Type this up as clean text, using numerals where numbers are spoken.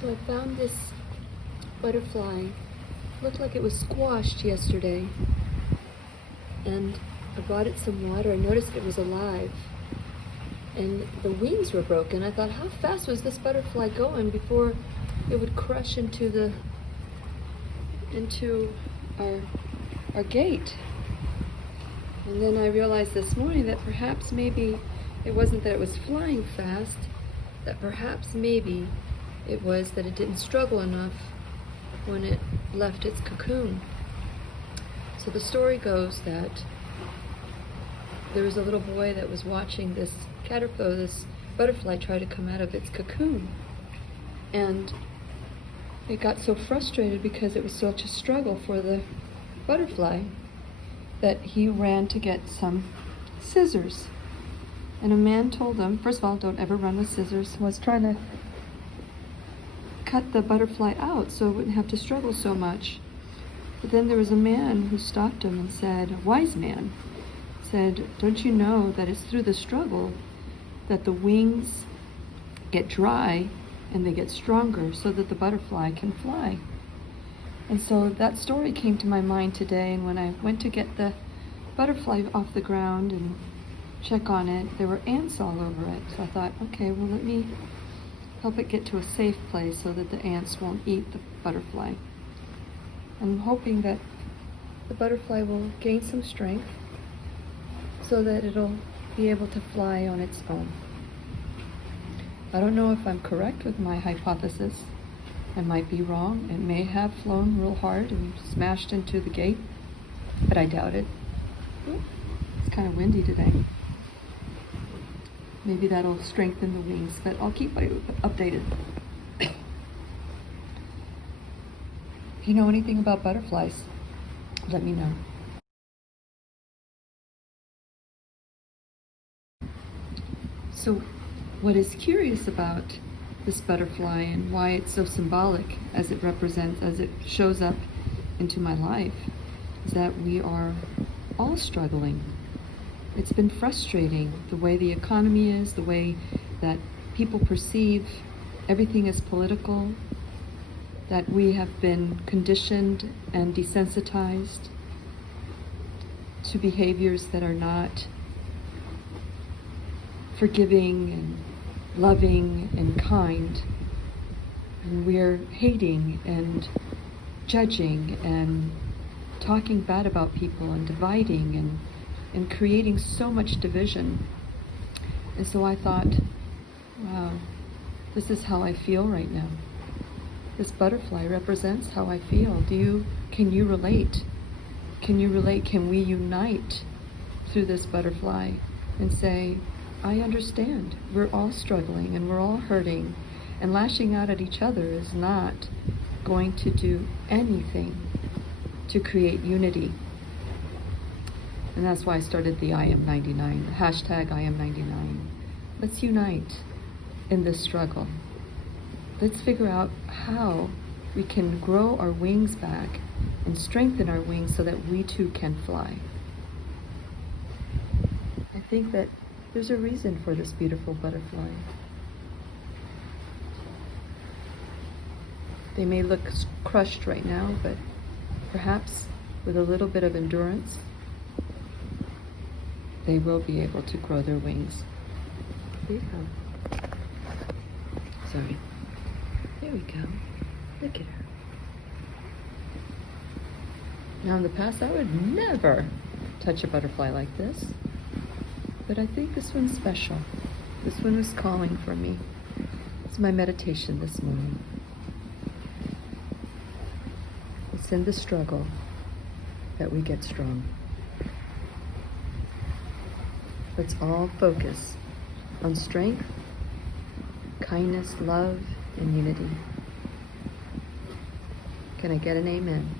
So I found this butterfly. Looked like it was squashed yesterday. And I brought it some water. I noticed it was alive. And the wings were broken. I thought, how fast was this butterfly going before it would crush into our gate? And then I realized this morning that perhaps maybe it wasn't that it was flying fast, that perhaps maybe it was that it didn't struggle enough when it left its cocoon. So the story goes that there was a little boy that was watching this caterpillar, this butterfly, try to come out of its cocoon. And it got so frustrated because it was such a struggle for the butterfly that he ran to get some scissors. And a man told him, first of all, don't ever run with scissors, was trying to cut the butterfly out so it wouldn't have to struggle so much. But then there was a man who stopped him and said, a wise man, said, don't you know that it's through the struggle that the wings get dry and they get stronger so that the butterfly can fly? And so that story came to my mind today, and when I went to get the butterfly off the ground and check on it, there were ants all over it. So I thought, okay, well, let me help it get to a safe place so that the ants won't eat the butterfly. I'm hoping that the butterfly will gain some strength so that it'll be able to fly on its own. I don't know if I'm correct with my hypothesis. I might be wrong. It may have flown real hard and smashed into the gate, but I doubt it. It's kind of windy today. Maybe that'll strengthen the wings, but I'll keep you updated. If you know anything about butterflies, let me know. So, what is curious about this butterfly and why it's so symbolic as it represents, as it shows up into my life, is that we are all struggling. It's been frustrating, the way the economy is, the way that people perceive everything as political, that we have been conditioned and desensitized to behaviors that are not forgiving and loving and kind. And we're hating and judging and talking bad about people and dividing and creating so much division. And so I thought, wow, this is how I feel right now. This butterfly represents how I feel. Can you relate? Can you relate? Can we unite through this butterfly and say, I understand. We're all struggling and we're all hurting, and lashing out at each other is not going to do anything to create unity. And that's why I started the I am 99, the hashtag I am 99. Let's unite in this struggle. Let's figure out how we can grow our wings back and strengthen our wings so that we too can fly. I think that there's a reason for this beautiful butterfly. They may look crushed right now, but perhaps with a little bit of endurance, they will be able to grow their wings. There you go. Sorry. There we go. Look at her. Now in the past, I would never touch a butterfly like this. But I think this one's special. This one was calling for me. It's my meditation this morning. It's in the struggle that we get strong. Let's all focus on strength, kindness, love, and unity. Can I get an amen?